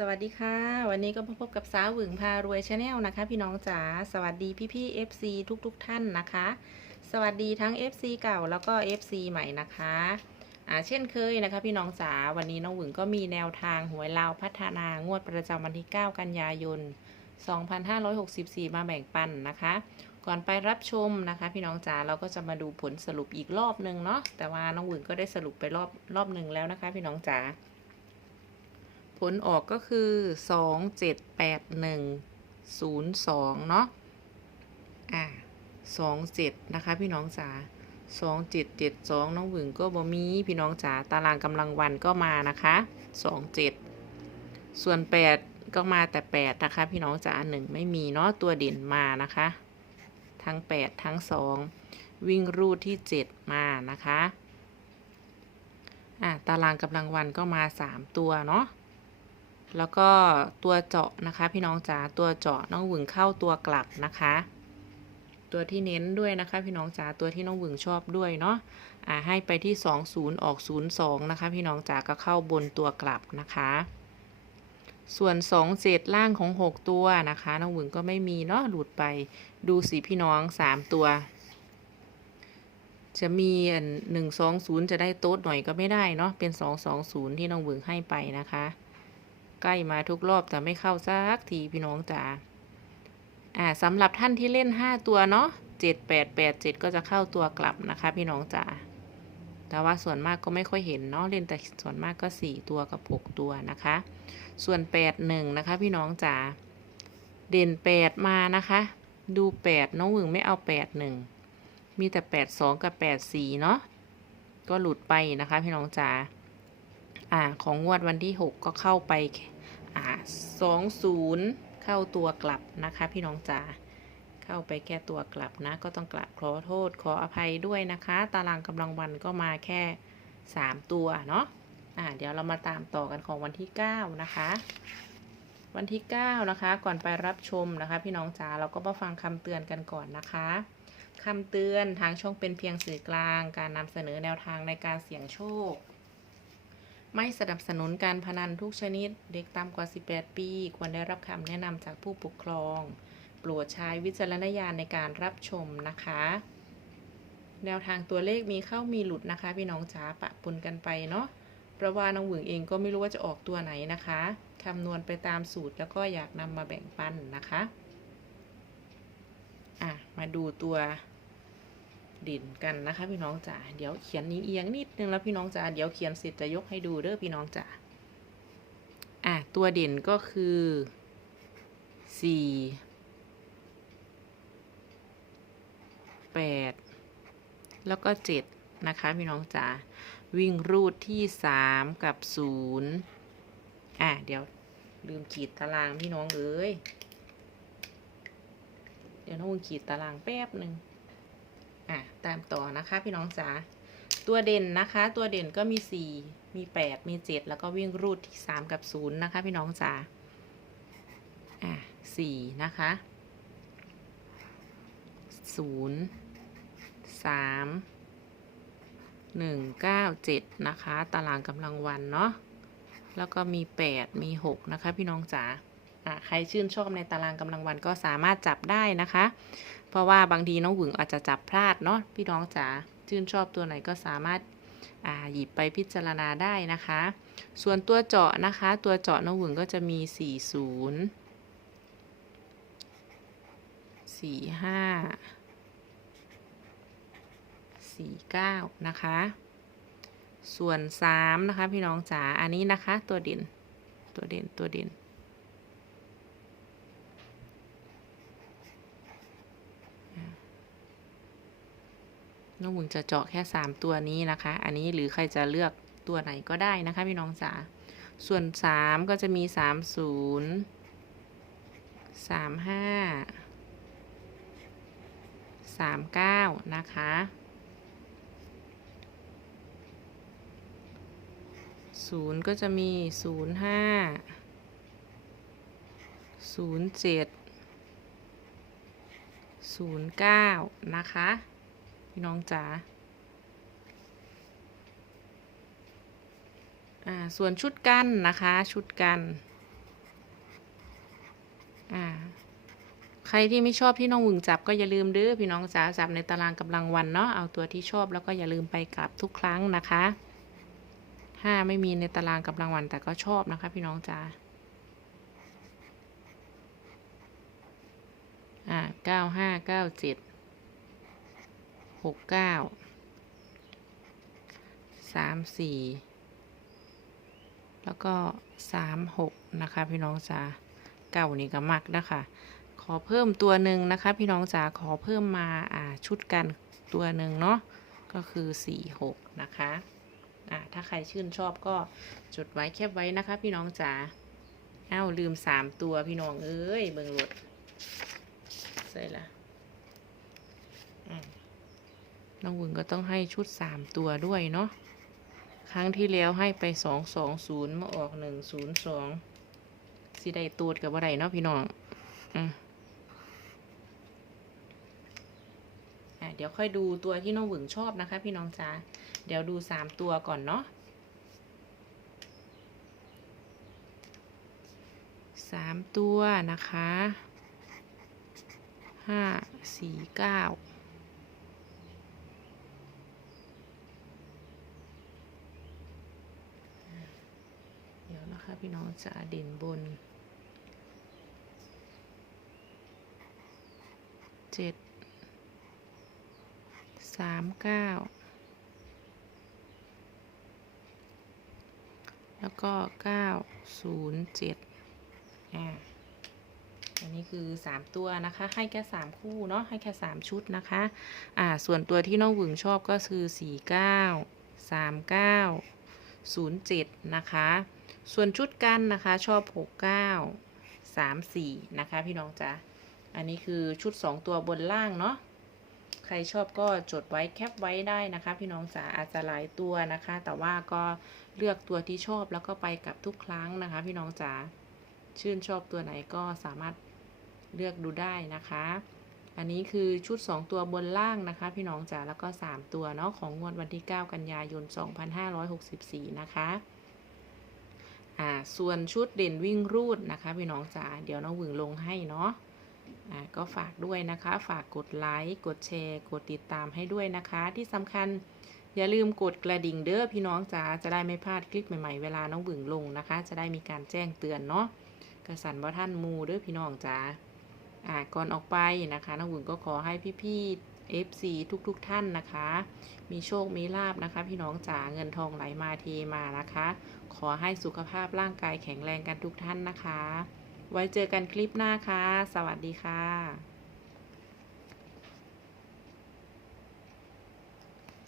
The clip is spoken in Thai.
สวัสดีค่ะ วันนี้ก็มาพบกับสาวหวึงพารวยชาแนลนะคะ พี่น้องจ๋าสวัสดีพี่พี่ๆ FC ทุกๆทท่านนะคะ สวัสดีทั้ง FC เก่าแล้วก็ FC ใหม่นะคะอ่าเช่นเคยนะคะ พี่น้องจ๋าวันนี้น้องหวึงก็มีแนวทางหวยลาวพัฒนางวดประจำวันที่ 9 กันยายน 2564 มาแบ่งปันนะคะ ก่อนไปรับชมนะคะ พี่น้องจ๋าเราก็จะมาดูผลสรุปอีกรอบหนึ่งเนาะแต่ว่าน้องหวึงก็ได้สรุปไปรอบรอบหนึ่งแล้วนะคะ พี่น้องจ๋า ผลออกก็คือสองเจ็ดแปดหนึ่งศูนย์สองเนาะ อ่าสองเจ็ดนะคะ พี่น้องจ๋าสองเจ็ดเจ็ดสองน้องหวึงก็บ่มีพี่น้องจ๋าตารางกำลังวันก็มานะคะสองเจ็ดส่วนแปดก็มาแต่แปดนะคะ พี่น้องจ๋าหนึ่งไม่มีเนาะตัวเด่นมานะคะ ทั้งแปดทั้งสองวิ่งรูดที่เจ็ดมานะคะอ่าตารางกำลังวันก็มาสามตัวเนาะ แล้วก็ตัวเจาะนะคะ พี่น้องจ๋าตัวเจาะน้องหวึงเข้าตัวกลับนะคะ ตัวที่เน้นด้วยนะคะ พี่น้องจ๋าตัวที่น้องหวึงชอบด้วยเนาะอ่าให้ไปที่ 20 ออก 02 นะคะ พี่น้องจ๋าก็เข้าบนตัวกลับนะคะ ส่วน 2 เศษล่างของ 6 ตัวนะคะ น้องหวึงก็ไม่มีเนาะหลุดไปดูสิพี่น้อง 3 ตัวจะมีอันหนึ่งสองศูนย์จะได้โต๊ดหน่อยก็ไม่ได้เนาะเป็นสองสองศูนย์ที่น้องหวึงให้ไปนะคะ ใกล้มาทุกรอบแต่ไม่เข้าสักทีพี่น้องจ๋าอ่าสำหรับท่านที่เล่น 5 ตัวเนาะ7 8 8 7 ก็จะเข้าตัวกลับนะคะ พี่น้องจ๋าแต่ว่าส่วนมากก็ไม่ค่อยเห็นเนาะเล่นแต่ส่วนมากก็ 4 ตัวกับ 6 ตัวนะคะ ส่วน 8 1 นะคะ พี่น้องจ๋าเด่น 8 มานะคะ ดู 8 น้องหวึงไม่เอา 8 1 มีแต่ 8 2 กับ 8 4 เนาะก็หลุดไปนะคะ พี่น้องจ๋า อ่าของงวดวันที่ 6 ก็เข้าไปอ่า20เข้าตัวกลับนะคะ พี่น้องจ๋าเข้าไปแค่ตัวกลับนะ ก็ต้องกลับขอโทษขออภัยด้วยนะคะ ตารางกำลังวันก็มาแค่ 3 ตัวเนาะอ่าเดี๋ยวเรามาตามต่อกันของวันที่ 9 นะคะวันที่ 9 นะคะ ก่อนไปรับชมนะคะ พี่น้องจ๋าเราก็มาฟังคำเตือนกันก่อนนะคะคำเตือนทางช่องเป็นเพียงสื่อกลาง การนำเสนอแนวทางในการเสี่ยงโชค ไม่สนับสนุนการพนันทุกชนิด เด็กต่ำกว่า 18 ปี ควรได้รับคำแนะนำจากผู้ปกครอง โปรดใช้วิจารณญาณในการรับชมนะคะ แนวทางตัวเลขมีเข้ามีหลุดนะคะ พี่น้องจ๋าปะปนกันไปเนาะเพราะว่าน้องหวึงเองก็ไม่รู้ว่าจะออกตัวไหนนะคะคำนวณไปตามสูตรแล้วก็อยากนำมาแบ่งปันนะคะ อะ มาดูตัว ด่นกันนะคะ พี่น้องจ๋าเดี๋ยวเขียนนี้เอียงนิดนึงแล้วพี่น้องจ๋าเดี๋ยวเขียนเสร็จจะยกให้ดูเด้อพี่น้องจ๋าอะตัวเด่นก็คือสี่แปดแล้วก็เจ็ดนะคะพี่น้องจ๋าวิ่งรูดที่สามกับศูนย์อะเดี๋ยวลืมขีดตารางพี่น้องเลยเดี๋ยวน้องขีดตารางแป๊บหนึ่ง ตามต่อนะคะ พี่น้องจ๋าตัวเด่นนะคะ ตัวเด่นก็มี 4 มี 8 มี 7 แล้วก็วิ่งรูดที่ 3 กับ 0 นะคะ พี่น้องจ๋าอะ4นะคะ 0 3 1 9 7 นะคะ ตารางกำลังวันเนาะแล้วก็มี 8 มี 6 นะคะ พี่น้องจ๋าใครชื่นชอบในตารางกำลังวันก็สามารถจับได้นะคะ เพราะว่าบางทีน้องหวึงอาจจะจับพลาดเนาะพี่น้องจ๋าชื่นชอบตัวไหนก็สามารถหยิบไปพิจารณาได้นะคะ ส่วนตัวเจาะนะคะ ตัวเจาะน้องหวึงก็จะมี 40 45 49 นะคะ ส่วน 3 นะคะพี่น้องจ๋าอันนี้นะคะตัวเด่นตัวเด่นตัวเด่น น้องหมุงจะเจาะแค่ 3 ตัวนี้นะคะ อันนี้หรือใครจะเลือกตัวไหนก็ได้นะคะพี่น้องจ๋าส่วน 3 ก็จะมี 3 0 3 5 3 9 นะคะ 0 ก็จะมี 0 5 0 7 0 9 นะคะ พี่น้องจ๋าอ่าส่วนชุดกันนะคะชุดกันอ่าใครที่ไม่ชอบที่น้องวึงจับก็อย่าลืมเด้อพี่น้องจ๋าจับในตารางกำลังวันเนาะเอาตัวที่ชอบแล้วก็อย่าลืมไปกลับทุกครั้งนะคะห้าไม่มีในตารางกำลังวันแต่ก็ชอบนะคะ พี่น้องจ๋าอ่าเก้าห้าเก้าเจ็ด หกเก้าสามสี่แล้วก็สามหกนะคะพี่น้องจ๋าเก้านี่ก็มักนะคะขอเพิ่มตัวหนึ่งนะคะพี่น้องจ๋าขอเพิ่มมาอ่าชุดกันตัวหนึ่งเนาะก็คือสี่หกนะคะอ่าถ้าใครชื่นชอบก็จดไว้แคบไว้นะคะพี่น้องจ๋าเอ้าลืมสามตัวพี่น้องเอ้ยเบิ่งรถใส่ละอืม น้องวึงก็ต้องให้ชุดสามตัวด้วยเนาะ ครั้งที่แล้วให้ไปสองสองศูนย์มาออกหนึ่งศูนย์สองสิได้ตูดกับอะไรเนาะพี่น้องอืมอะเดี๋ยวค่อยดูตัวที่น้องหวึงชอบนะคะ พี่น้องจ๋าเดี๋ยวดูสามตัวก่อนเนาะสามตัวนะคะห้าสี่เก้าเดี๋ยวนะคะ พี่น้องจ๋าเด่นบนเจ็ดสามเก้าแล้วก็เก้าศูนย์เจ็ดอ่าอันนี้คือสามตัวนะคะ ให้แค่สามคู่เนาะให้แค่สามชุดนะคะ อ่า ส่วนตัวที่น้องหวึงชอบก็คือสี่เก้าสามเก้าศูนย์เจ็ดนะคะ ส่วนชุดกันนะคะชอบหกเก้าสามสี่นะคะ พี่น้องจ๊ะอันนี้คือชุดสองตัวบนล่างเนาะใครชอบก็จดไว้แคปไว้ได้นะคะ พี่น้องจ๋าอาจจะหลายตัวนะคะ แต่ว่าก็เลือกตัวที่ชอบแล้วก็ไปกับทุกครั้งนะคะ พี่น้องจ๋าชื่นชอบตัวไหนก็สามารถเลือกดูได้นะคะ อันนี้คือชุด 2 ตัวบนล่างนะคะ พี่น้องจ๋าแล้วก็ 3 ตัวเนาะของงวดวันที่ 9 กันยายน 2564 นะคะ อ่าส่วนชุดเด่นวิ่งรูดนะคะพี่น้องจ๋าเดี๋ยวน้องหวึงลงให้เนาะอ่าก็ฝากด้วยนะคะ ฝากกดไลค์กดแชร์ กดติดตามให้ด้วยนะคะ ที่สำคัญอย่าลืมกดกระดิ่งเด้อพี่น้องจ๋าจะได้ไม่พลาดคลิปใหม่ๆเวลาน้องบึงลงนะคะ จะได้มีการแจ้งเตือนเนาะกระสันบ่ท่านมูเด้อพี่น้องจ๋าอ่าก่อนออกไปนะคะน้องบึงก็ขอให้พี่ๆ FC ทุกๆทท่านนะคะ มีโชคมีลาบนะคะ พี่น้องจ๋าเงินทองไหลมาเทมานะคะ ขอให้สุขภาพร่างกายแข็งแรงกันทุกท่านนะคะ ไว้เจอกันคลิปหน้าค่ะ สวัสดีค่ะ